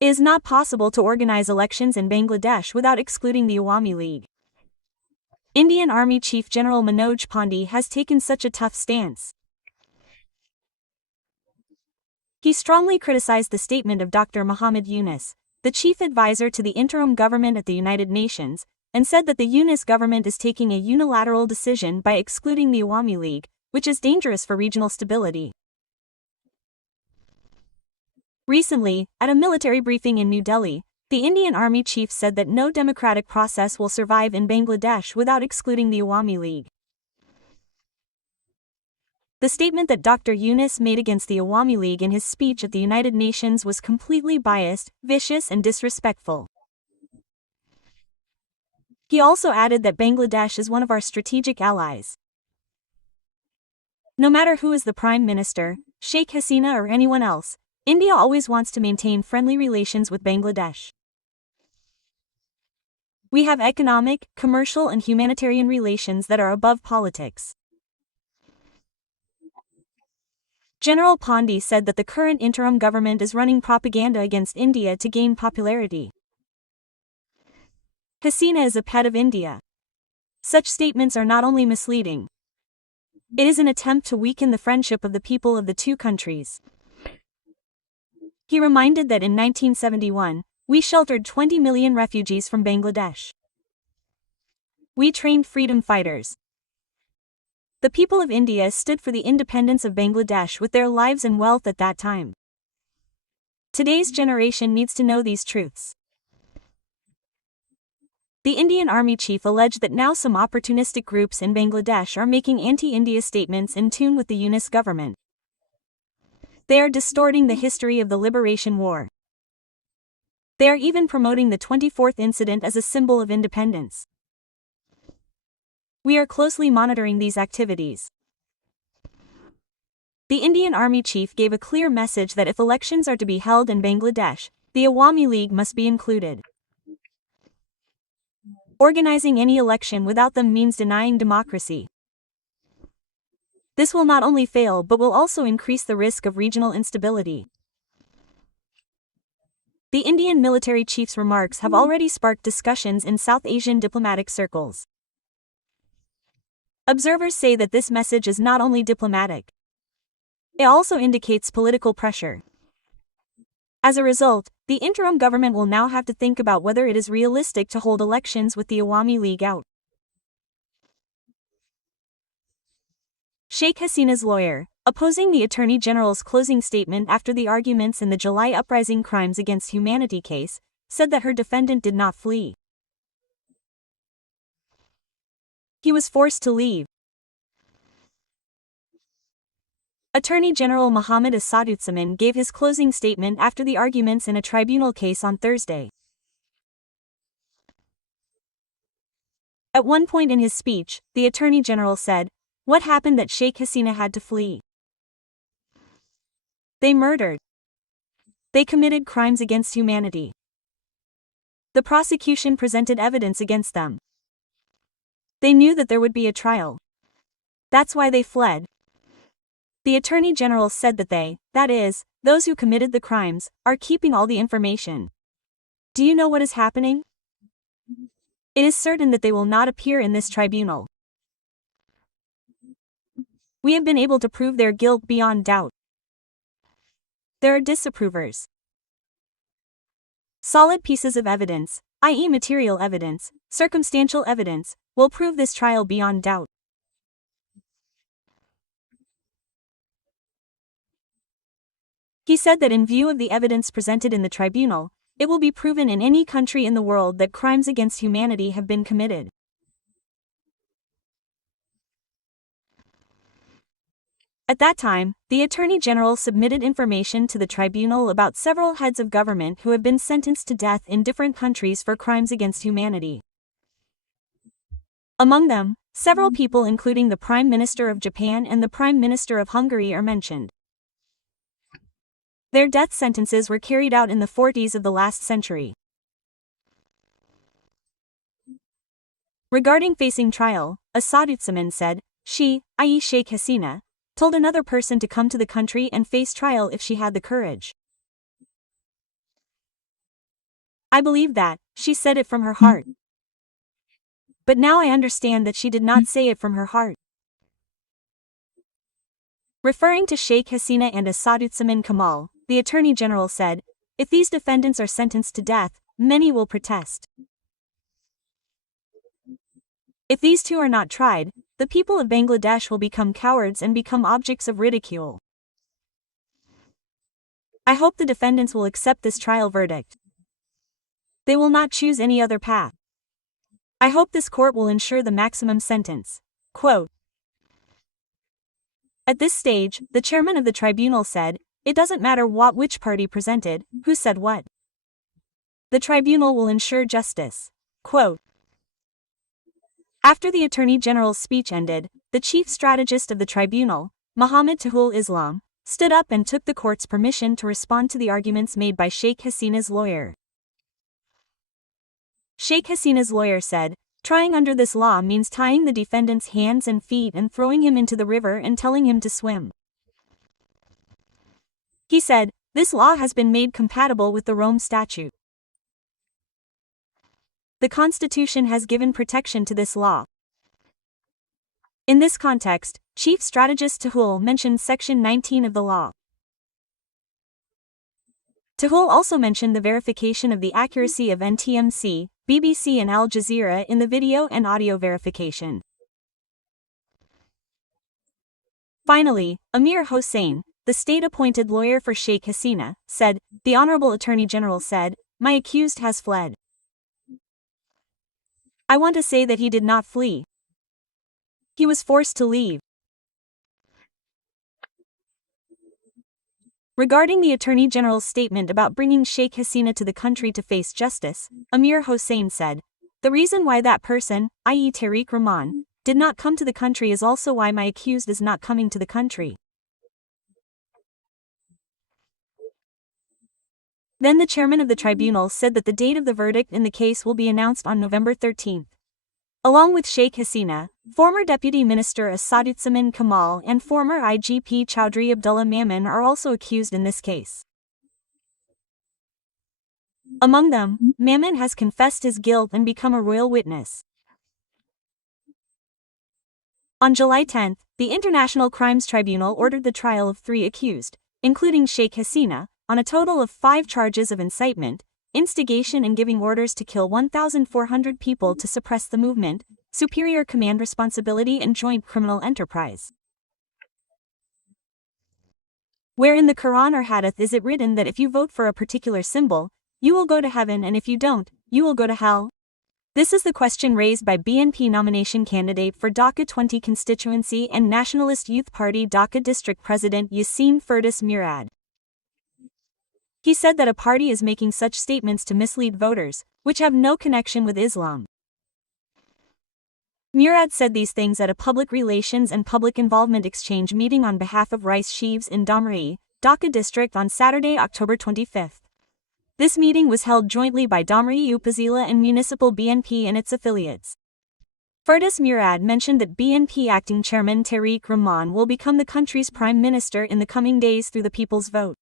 It is not possible to organize elections in Bangladesh without excluding the Awami League. Indian Army Chief General Manoj Pandey has taken such a tough stance. He strongly criticized the statement of Dr. Muhammad Yunus, the chief advisor to the interim government at the United Nations, and said that the Yunus government is taking a unilateral decision by excluding the Awami League, which is dangerous for regional stability. Recently, at a military briefing in New Delhi, the Indian Army chief said that no democratic process will survive in Bangladesh without excluding the Awami League. The statement that Dr. Yunus made against the Awami League in his speech at the United Nations was completely biased, vicious and disrespectful. He also added that Bangladesh is one of our strategic allies. No matter who is the Prime Minister, Sheikh Hasina or anyone else, India always wants to maintain friendly relations with Bangladesh. We have economic, commercial and humanitarian relations that are above politics. General Pandey said that the current interim government is running propaganda against India to gain popularity. Hasina is a pet of India. Such statements are not only misleading. It is an attempt to weaken the friendship of the people of the two countries. He reminded that in 1971, we sheltered 20 million refugees from Bangladesh. We trained freedom fighters. The people of India stood for the independence of Bangladesh with their lives and wealth at that time. Today's generation needs to know these truths. The Indian Army chief alleged that now some opportunistic groups in Bangladesh are making anti-India statements in tune with the Yunus government. They are distorting the history of the Liberation War. They are even promoting the 24th incident as a symbol of independence. We are closely monitoring these activities. The Indian Army chief gave a clear message that if elections are to be held in Bangladesh, the Awami League must be included. Organizing any election without them means denying democracy. This will not only fail but will also increase the risk of regional instability. The Indian military chief's remarks have already sparked discussions in South Asian diplomatic circles. Observers say that this message is not only diplomatic. It also indicates political pressure. As a result, the interim government will now have to think about whether it is realistic to hold elections with the Awami League out. Sheikh Hasina's lawyer, opposing the Attorney General's closing statement after the arguments in the July uprising crimes against humanity case, said that her defendant did not flee. He was forced to leave. Attorney General Mohammed Asaduzzahman gave his closing statement after the arguments in a tribunal case on Thursday. At one point in his speech, the Attorney General said, "What happened that Sheikh Hasina had to flee? They murdered. They committed crimes against humanity. The prosecution presented evidence against them. They knew that there would be a trial. That's why they fled." The Attorney General said that they, that is, those who committed the crimes, are keeping all the information. Do you know what is happening? It is certain that they will not appear in this tribunal. We have been able to prove their guilt beyond doubt. There are disapprovers. Solid pieces of evidence, i.e. material evidence, circumstantial evidence, will prove this trial beyond doubt. He said that in view of the evidence presented in the tribunal, it will be proven in any country in the world that crimes against humanity have been committed. At that time, the Attorney General submitted information to the tribunal about several heads of government who have been sentenced to death in different countries for crimes against humanity. Among them, several people including the Prime Minister of Japan and the Prime Minister of Hungary are mentioned. Their death sentences were carried out in the 40s of the last century. Regarding facing trial, Asaduzzahman said, she, i.e. Sheikh Hasina, told another person to come to the country and face trial if she had the courage. I believe that, she said it from her heart. But now I understand that she did not say it from her heart. Referring to Sheikh Hasina and Asaduzaman Kamal, the Attorney General said, if these defendants are sentenced to death, many will protest. If these two are not tried, the people of Bangladesh will become cowards and become objects of ridicule. I hope the defendants will accept this trial verdict. They will not choose any other path. I hope this court will ensure the maximum sentence. Quote. At this stage, the chairman of the tribunal said, it doesn't matter which party presented, who said what. The tribunal will ensure justice. Quote. After the Attorney General's speech ended, the chief strategist of the tribunal, Muhammad Tahul Islam, stood up and took the court's permission to respond to the arguments made by Sheikh Hasina's lawyer. Sheikh Hasina's lawyer said, trying under this law means tying the defendant's hands and feet and throwing him into the river and telling him to swim. He said, this law has been made compatible with the Rome Statute. The Constitution has given protection to this law. In this context, Chief Strategist Tahul mentioned Section 19 of the law. Tahul also mentioned the verification of the accuracy of NTMC, BBC and Al Jazeera in the video and audio verification. Finally, Amir Hossain, the state-appointed lawyer for Sheikh Hasina, said, the Honorable Attorney General said, my accused has fled. I want to say that he did not flee. He was forced to leave. Regarding the Attorney General's statement about bringing Sheikh Hasina to the country to face justice, Amir Hossain said, the reason why that person, i.e. Tariq Rahman, did not come to the country is also why my accused is not coming to the country. Then the chairman of the tribunal said that the date of the verdict in the case will be announced on November 13th. Along with Sheikh Hasina, former Deputy Minister Asaduzaman Kamal and former IGP Chowdhury Abdullah Mamun are also accused in this case. Among them, Mamun has confessed his guilt and become a royal witness. On July 10, the International Crimes Tribunal ordered the trial of 3 accused, including Sheikh Hasina, on a total of 5 charges of incitement, instigation and giving orders to kill 1,400 people to suppress the movement, superior command responsibility and joint criminal enterprise. Where in the Quran or Hadith is it written that if you vote for a particular symbol, you will go to heaven and if you don't, you will go to hell? This is the question raised by BNP nomination candidate for Dhaka 20 constituency and Nationalist Youth Party Dhaka District President Yassine Firdaus Murad. He said that a party is making such statements to mislead voters, which have no connection with Islam. Murad said these things at a public relations and public involvement exchange meeting on behalf of Rice Sheaves in Dhamri, Dhaka District on Saturday, October 25. This meeting was held jointly by Dhamri Upazila and Municipal BNP and its affiliates. Firdaus Murad mentioned that BNP acting chairman Tariq Rahman will become the country's prime minister in the coming days through the people's vote.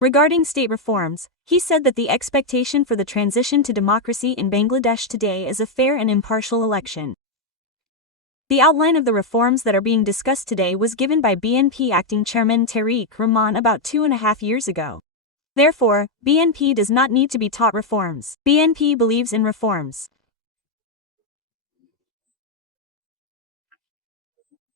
Regarding state reforms, he said that the expectation for the transition to democracy in Bangladesh today is a fair and impartial election. The outline of the reforms that are being discussed today was given by BNP acting chairman Tariq Rahman about 2.5 years ago. Therefore, BNP does not need to be taught reforms. BNP believes in reforms.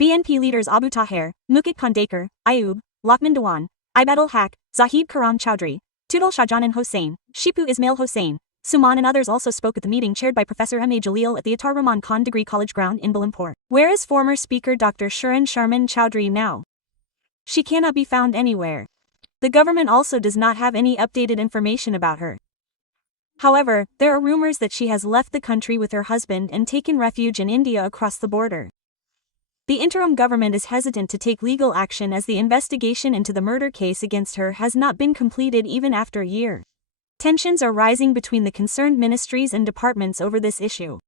BNP leaders Abu Taher, Mukit Khandekar, Ayub, Lakman Dewan, Ibadul Haq, Zahid Karam Chowdhury, Tudal Shahjahan Hossain, Shipu Ismail Hossain, Suman and others also spoke at the meeting chaired by Professor M. A. Jalil at the Atar Rahman Khan Degree College ground in Balampur. Where is former Speaker Dr. Shirin Sharmin Chowdhury now? She cannot be found anywhere. The government also does not have any updated information about her. However, there are rumors that she has left the country with her husband and taken refuge in India across the border. The interim government is hesitant to take legal action as the investigation into the murder case against her has not been completed even after a year. Tensions are rising between the concerned ministries and departments over this issue.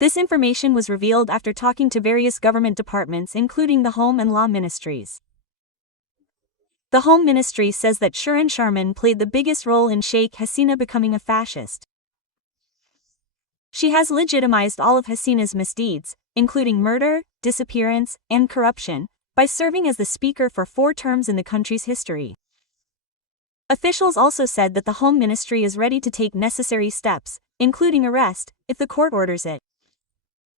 This information was revealed after talking to various government departments including the Home and Law Ministries. The Home Ministry says that Shirin Sharmin played the biggest role in Sheikh Hasina becoming a fascist. She has legitimized all of Hasina's misdeeds, including murder, disappearance, and corruption, by serving as the speaker for 4 terms in the country's history. Officials also said that the Home Ministry is ready to take necessary steps, including arrest, if the court orders it.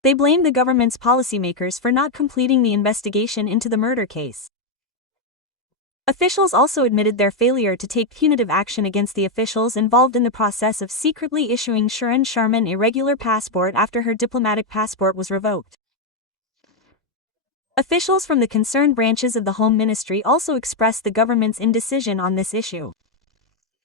They blamed the government's policymakers for not completing the investigation into the murder case. Officials also admitted their failure to take punitive action against the officials involved in the process of secretly issuing Shirin Sharmin irregular passport after her diplomatic passport was revoked. Officials from the concerned branches of the Home Ministry also expressed the government's indecision on this issue.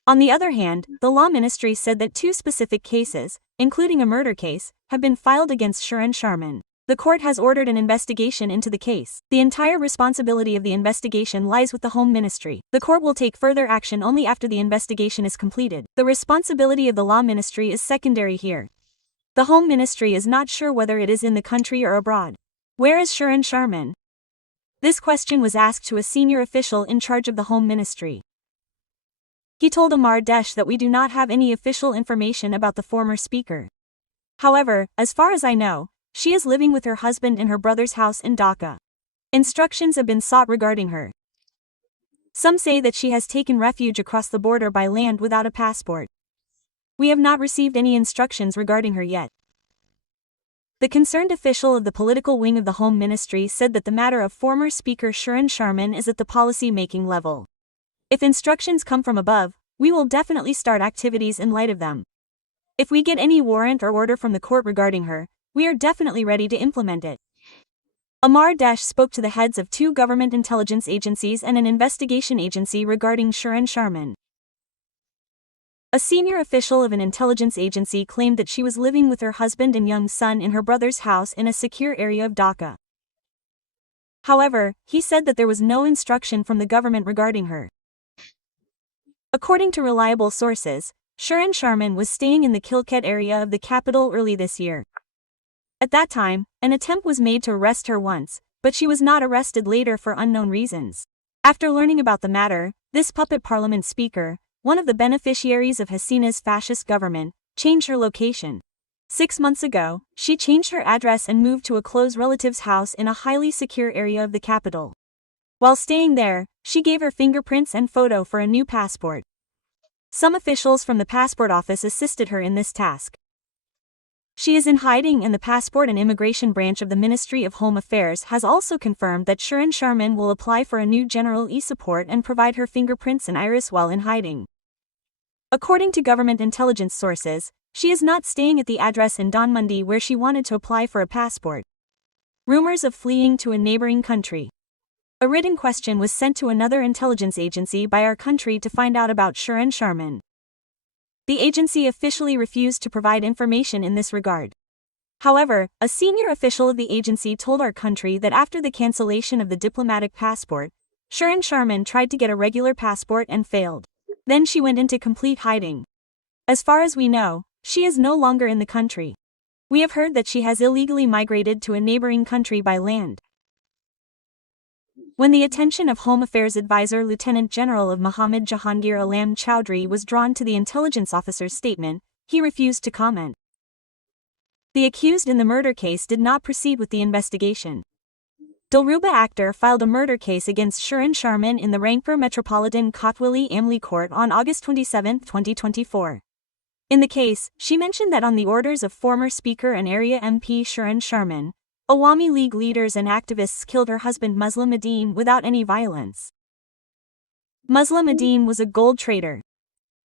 On the other hand, the Law Ministry said that 2 specific cases, including a murder case, have been filed against Shirin Sharmin. The court has ordered an investigation into the case. The entire responsibility of the investigation lies with the Home Ministry. The court will take further action only after the investigation is completed. The responsibility of the Law Ministry is secondary here. The Home Ministry is not sure whether it is in the country or abroad. Where is Shirin Sharmin? This question was asked to a senior official in charge of the Home Ministry. He told Amar Desh that we do not have any official information about the former speaker. However, as far as I know, she is living with her husband in her brother's house in Dhaka. Instructions have been sought regarding her. Some say that she has taken refuge across the border by land without a passport. We have not received any instructions regarding her yet. The concerned official of the political wing of the Home Ministry said that the matter of former Speaker Shirin Sharmin is at the policy-making level. If instructions come from above, we will definitely start activities in light of them. If we get any warrant or order from the court regarding her, we are definitely ready to implement it. Amar Desh spoke to the heads of 2 government intelligence agencies and an investigation agency regarding Shirin Sharmin. A senior official of an intelligence agency claimed that she was living with her husband and young son in her brother's house in a secure area of Dhaka. However, he said that there was no instruction from the government regarding her. According to reliable sources, Shirin Sharmin was staying in the Kilket area of the capital early this year. At that time, an attempt was made to arrest her once, but she was not arrested later for unknown reasons. After learning about the matter, this puppet parliament speaker, one of the beneficiaries of Hasina's fascist government, changed her location. 6 months ago, she changed her address and moved to a close relative's house in a highly secure area of the capital. While staying there, she gave her fingerprints and photo for a new passport. Some officials from the passport office assisted her in this task. She is in hiding, and the Passport and Immigration branch of the Ministry of Home Affairs has also confirmed that Shirin Sharmin will apply for a new general e-support and provide her fingerprints and iris while in hiding. According to government intelligence sources, she is not staying at the address in Dhanmondi where she wanted to apply for a passport. Rumors of fleeing to a neighboring country. A written question was sent to another intelligence agency by our country to find out about Shirin Sharmin. The agency officially refused to provide information in this regard. However, a senior official of the agency told our country that after the cancellation of the diplomatic passport, Shirin Sharmin tried to get a regular passport and failed. Then she went into complete hiding. As far as we know, she is no longer in the country. We have heard that she has illegally migrated to a neighboring country by land. When the attention of Home Affairs Advisor Lieutenant General of Mohammed Jahangir Alam Chowdhury was drawn to the intelligence officer's statement, he refused to comment. The accused in the murder case did not proceed with the investigation. Dilruba Akhtar filed a murder case against Shirin Sharmin in the Rangpur Metropolitan Kotwali Amli Court on August 27, 2024. In the case, she mentioned that on the orders of former Speaker and area MP Shirin Sharmin, Awami League leaders and activists killed her husband Muslim Adin without any violence. Muslim Adin was a gold trader,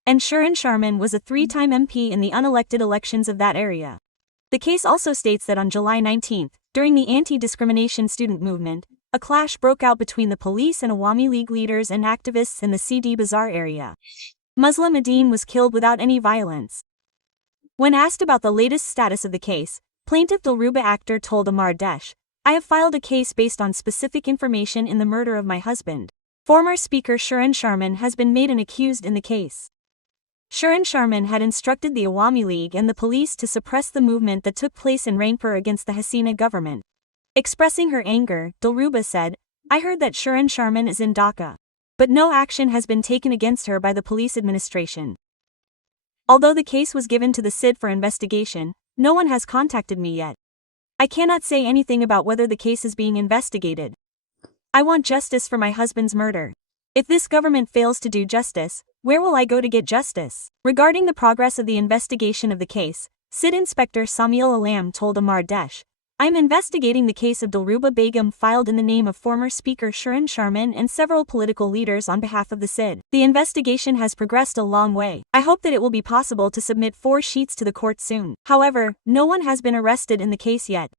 and Shirin Sharmin was a 3-time MP in the unelected elections of that area. The case also states that on July 19, during the anti-discrimination student movement, a clash broke out between the police and Awami League leaders and activists in the CD Bazaar area. Muslim Adin was killed without any violence. When asked about the latest status of the case, Plaintiff Dilruba Akhtar told Amar Desh, "I have filed a case based on specific information in the murder of my husband. Former Speaker Shirin Sharmin has been made an accused in the case." Shirin Sharmin had instructed the Awami League and the police to suppress the movement that took place in Rangpur against the Hasina government. Expressing her anger, Dilruba said, "I heard that Shirin Sharmin is in Dhaka, but no action has been taken against her by the police administration." Although the case was given to the SID for investigation, no one has contacted me yet. I cannot say anything about whether the case is being investigated. I want justice for my husband's murder. If this government fails to do justice, where will I go to get justice? Regarding the progress of the investigation of the case, SID Inspector Samuel Alam told Amar Desh, I am investigating the case of Dilruba Begum filed in the name of former Speaker Shirin Sharmin and several political leaders on behalf of the SID. The investigation has progressed a long way. I hope that it will be possible to submit 4 sheets to the court soon. However, no one has been arrested in the case yet.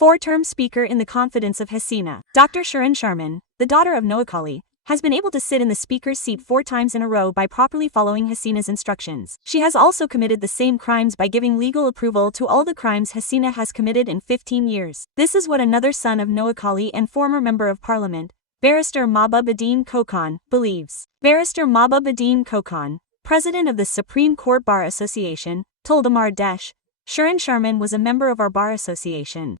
4-term Speaker in the confidence of Hasina. Dr. Shirin Sharmin, the daughter of Noakhali, has been able to sit in the Speaker's seat 4 times in a row by properly following Hasina's instructions. She has also committed the same crimes by giving legal approval to all the crimes Hasina has committed in 15 years. This is what another son of Noakhali and former Member of Parliament, Barrister Mahbub-Uddin Khokhan, believes. Barrister Mahbub-Uddin Khokhan, president of the Supreme Court Bar Association, told Amar Desh, Shirin Sharmin was a member of our Bar Association.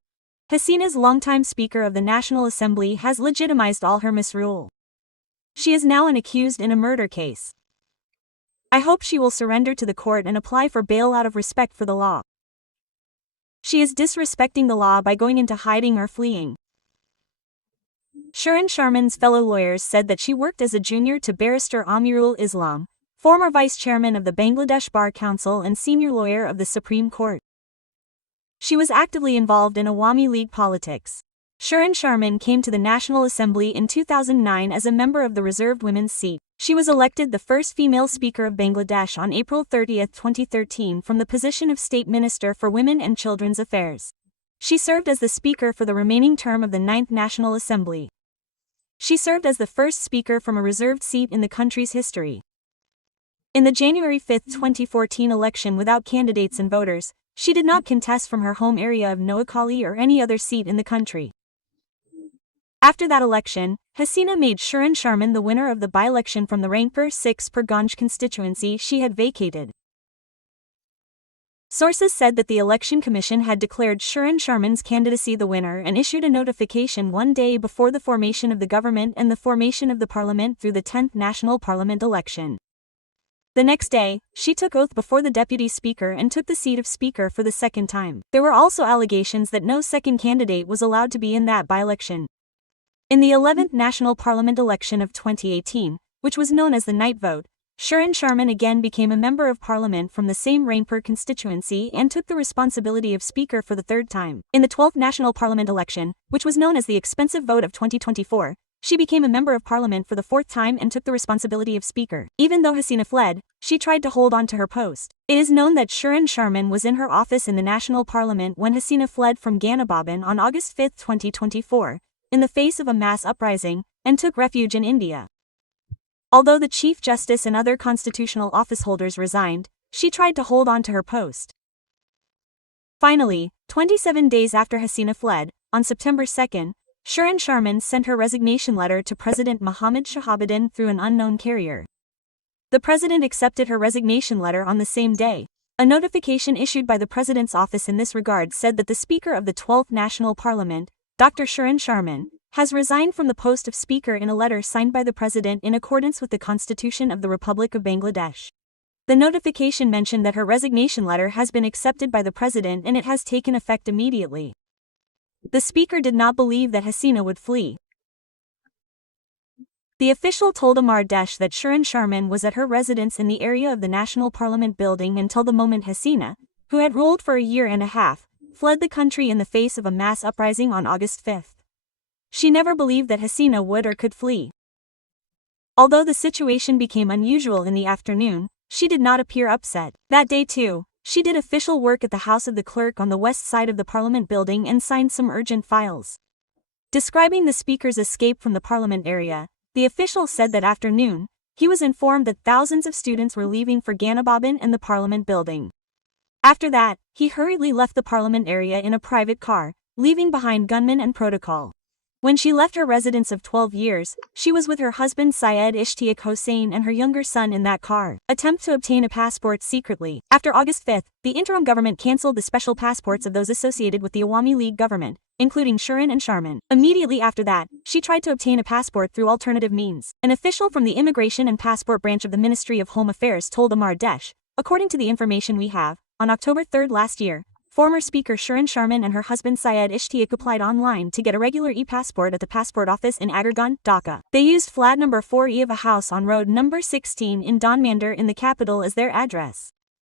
Hasina's longtime Speaker of the National Assembly has legitimized all her misrule. She is now an accused in a murder case. I hope she will surrender to the court and apply for bail out of respect for the law. She is disrespecting the law by going into hiding or fleeing. Shirin Sharmin's fellow lawyers said that she worked as a junior to Barrister Amirul Islam, former vice chairman of the Bangladesh Bar Council and senior lawyer of the Supreme Court. She was actively involved in Awami League politics. Shirin Sharmin came to the National Assembly in 2009 as a member of the reserved women's seat. She was elected the first female Speaker of Bangladesh on April 30, 2013 from the position of State Minister for Women and Children's Affairs. She served as the Speaker for the remaining term of the 9th National Assembly. She served as the first Speaker from a reserved seat in the country's history. In the January 5, 2014 election without candidates and voters, she did not contest from her home area of Noakhali or any other seat in the country. After that election, Hasina made Shirin Sharmin the winner of the by-election from the Rangpur 6 per Ganj constituency she had vacated. Sources said that the Election Commission had declared Shirin Sharmin's candidacy the winner and issued a notification 1 day before the formation of the government and the formation of the parliament through the 10th National Parliament election. The next day, she took oath before the Deputy Speaker and took the seat of Speaker for the second time. There were also allegations that no second candidate was allowed to be in that by-election. In the 11th National Parliament election of 2018, which was known as the night vote, Shirin Sharmin again became a Member of Parliament from the same Rangpur constituency and took the responsibility of Speaker for the 3rd time. In the 12th National Parliament election, which was known as the expensive vote of 2024, she became a Member of Parliament for the 4th time and took the responsibility of Speaker. Even though Hasina fled, she tried to hold on to her post. It is known that Shirin Sharmin was in her office in the National Parliament when Hasina fled from Ganababan on August 5, 2024. In the face of a mass uprising, and took refuge in India. Although the Chief Justice and other constitutional officeholders resigned, she tried to hold on to her post. Finally, 27 days after Hasina fled, on September 2, Shirin Sharmin sent her resignation letter to President Mohammad Shahabuddin through an unknown carrier. The president accepted her resignation letter on the same day. A notification issued by the president's office in this regard said that the Speaker of the 12th National Parliament, Dr. Shirin Sharmin, has resigned from the post of Speaker in a letter signed by the President in accordance with the Constitution of the Republic of Bangladesh. The notification mentioned that her resignation letter has been accepted by the President and it has taken effect immediately. The Speaker did not believe that Hasina would flee. The official told Amar Desh that Shirin Sharmin was at her residence in the area of the National Parliament building until the moment Hasina, who had ruled for a year and a half, fled the country in the face of a mass uprising on August 5. She never believed that Hasina would or could flee. Although the situation became unusual in the afternoon, she did not appear upset. That day too, she did official work at the house of the clerk on the west side of the Parliament building and signed some urgent files. Describing the Speaker's escape from the Parliament area, the official said that afternoon, he was informed that thousands of students were leaving for Ganababan and the Parliament building. After that, he hurriedly left the Parliament area in a private car, leaving behind gunmen and protocol. When she left her residence of 12 years, she was with her husband Syed Ishtiaq Hossain and her younger son in that car. Attempt to obtain a passport secretly. After August 5, the interim government cancelled the special passports of those associated with the Awami League government, including Shirin and Sharmin. Immediately after that, she tried to obtain a passport through alternative means. An official from the Immigration and Passport branch of the Ministry of Home Affairs told Amar Desh, according to the information we have, On October 3 last year, former Speaker Shirin Sharmin and her husband Syed Ishtiaq applied online to get a regular e-passport at the passport office in Agargan, Dhaka. They used flat number 4E of a house on road number 16 in Donmander in the capital as their address.